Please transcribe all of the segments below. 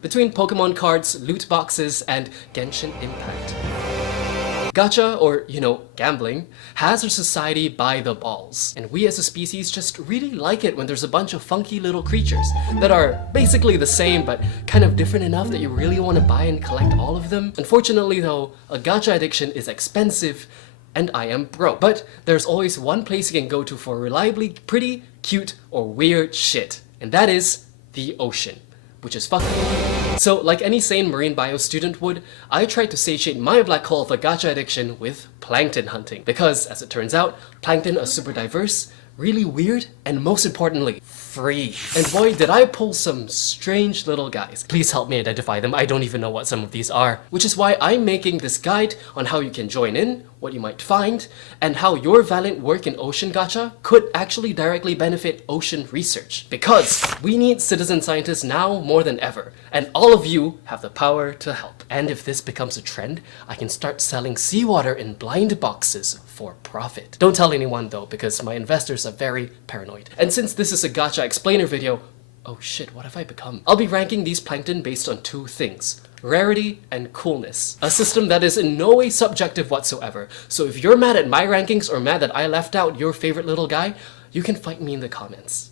between Pokemon cards, loot boxes, and Genshin Impact. Gacha, or, gambling, has our society by the balls, and we as a species just really like it when there's a bunch of funky little creatures that are basically the same but kind of different enough that you really want to buy and collect all of them. Unfortunately though, a gacha addiction is expensive, and I am broke. But there's always one place you can go to for reliably pretty, cute, or weird shit, and that is the ocean, which is fucking. So, like any sane marine bio student would, I tried to satiate my black hole of a gacha addiction with plankton hunting. Because, as it turns out, plankton are super diverse, really weird, and most importantly, free. And boy, did I pull some strange little guys. Please help me identify them, I don't even know what some of these are. Which is why I'm making this guide on how you can join in, what you might find, and how your valiant work in ocean gacha could actually directly benefit ocean research. Because we need citizen scientists now more than ever, and all of you have the power to help. And if this becomes a trend, I can start selling seawater in blind boxes for profit. Don't tell anyone though, because my investors are very paranoid. And since this is a gacha explainer video, oh shit, what have I become? I'll be ranking these plankton based on two things: rarity and coolness. A system that is in no way subjective whatsoever. So if you're mad at my rankings or mad that I left out your favorite little guy, you can fight me in the comments.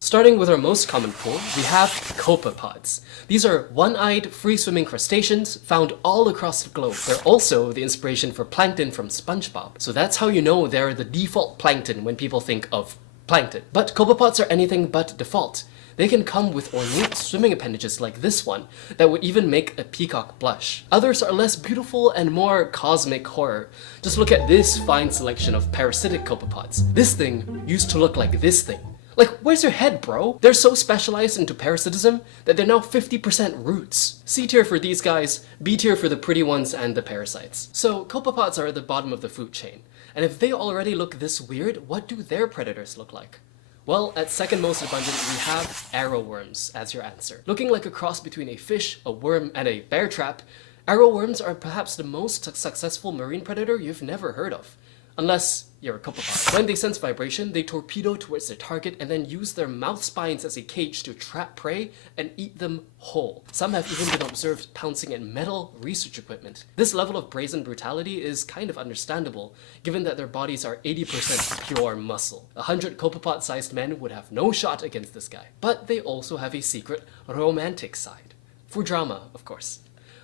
Starting with our most common pool, we have copepods. These are one-eyed, free-swimming crustaceans found all across the globe. They're also the inspiration for plankton from SpongeBob. So that's how you know they're the default plankton when people think of plankton. But copepods are anything but default. They can come with ornate swimming appendages like this one that would even make a peacock blush. Others are less beautiful and more cosmic horror. Just look at this fine selection of parasitic copepods. This thing used to look like this thing. Like, where's your head, bro? They're so specialized into parasitism that they're now 50% roots. C tier for these guys, B tier for the pretty ones and the parasites. So copepods are at the bottom of the food chain. And if they already look this weird, what do their predators look like? Well, at second most abundant, we have arrowworms as your answer. Looking like a cross between a fish, a worm, and a bear trap, arrowworms are perhaps the most successful marine predator you've never heard of. Unless you're a copepod. When they sense vibration, they torpedo towards their target and then use their mouth spines as a cage to trap prey and eat them whole. Some have even been observed pouncing at metal research equipment. This level of brazen brutality is kind of understandable, given that their bodies are 80% pure muscle. 100 copepod-sized men would have no shot against this guy. But they also have a secret romantic side. For drama, of course.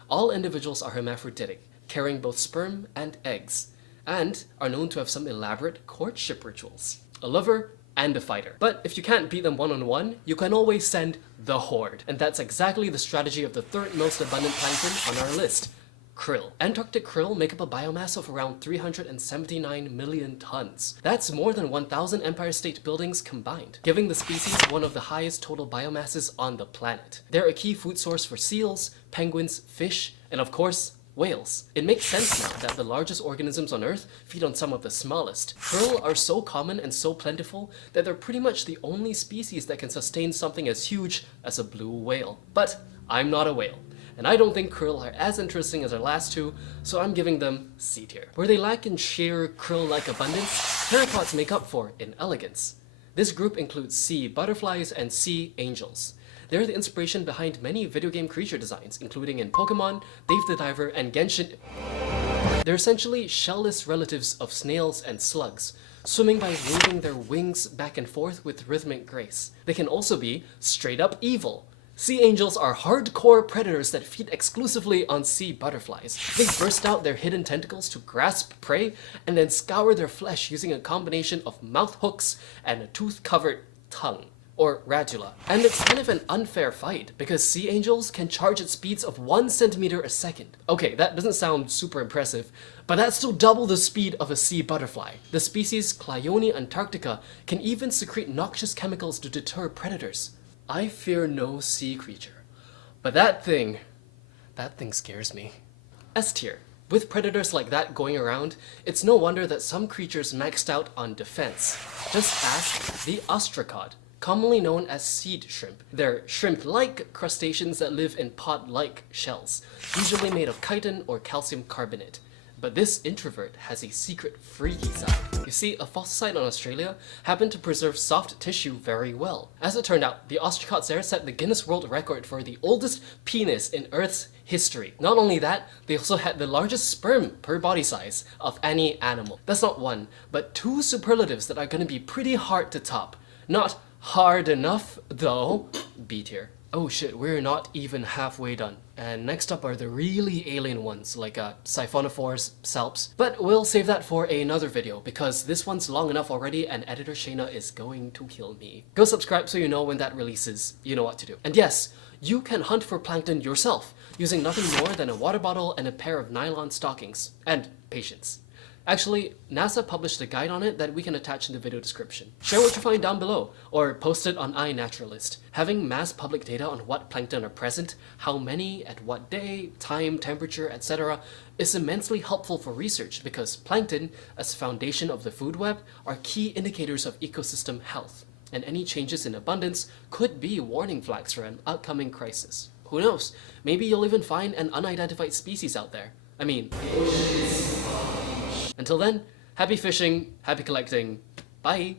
All individuals are hermaphroditic, carrying both sperm and eggs, and are known to have some elaborate courtship rituals. A lover and a fighter. But if you can't beat them one-on-one, you can always send the horde. And that's exactly the strategy of the third most abundant plankton on our list, krill. Antarctic krill make up a biomass of around 379 million tons. That's more than 1,000 Empire State Buildings combined, giving the species one of the highest total biomasses on the planet. They're a key food source for seals, penguins, fish, and of course, whales. It makes sense now that the largest organisms on Earth feed on some of the smallest. Krill are so common and so plentiful that they're pretty much the only species that can sustain something as huge as a blue whale. But I'm not a whale, and I don't think krill are as interesting as our last two, so I'm giving them C tier. Where they lack in sheer krill-like abundance, pteropods make up for in elegance. This group includes sea butterflies and sea angels. They're the inspiration behind many video game creature designs, including in Pokemon, Dave the Diver, and Genshin. They're essentially shellless relatives of snails and slugs, swimming by waving their wings back and forth with rhythmic grace. They can also be straight up evil. Sea angels are hardcore predators that feed exclusively on sea butterflies. They burst out their hidden tentacles to grasp prey and then scour their flesh using a combination of mouth hooks and a tooth-covered tongue, or radula. And it's kind of an unfair fight, because sea angels can charge at speeds of 1 centimeter a second. Okay, that doesn't sound super impressive, but that's still double the speed of a sea butterfly. The species Cleone antarctica can even secrete noxious chemicals to deter predators. I fear no sea creature, but that thing scares me. S tier. With predators like that going around, it's no wonder that some creatures maxed out on defense. Just ask the ostracod, commonly known as seed shrimp. They're shrimp-like crustaceans that live in pod-like shells, usually made of chitin or calcium carbonate. But this introvert has a secret freaky side. You see, a fossil site in Australia happened to preserve soft tissue very well. As it turned out, the ostracods there set the Guinness World Record for the oldest penis in Earth's history. Not only that, they also had the largest sperm per body size of any animal. That's not one, but two superlatives that are gonna be pretty hard to top. Not hard enough, though. B tier. Oh shit, we're not even halfway done. And next up are the really alien ones, like siphonophores, salps. But we'll save that for another video, because this one's long enough already and editor Shayna is going to kill me. Go subscribe so you know when that releases, you know what to do. And yes, you can hunt for plankton yourself, using nothing more than a water bottle and a pair of nylon stockings. And patience. Actually, NASA published a guide on it that we can attach in the video description. Share what you find down below, or post it on iNaturalist. Having mass public data on what plankton are present, how many, at what day, time, temperature, etc. is immensely helpful for research because plankton, as foundation of the food web, are key indicators of ecosystem health, and any changes in abundance could be warning flags for an upcoming crisis. Who knows, maybe you'll even find an unidentified species out there. I mean, the ocean is... Until then, happy fishing, happy collecting, bye!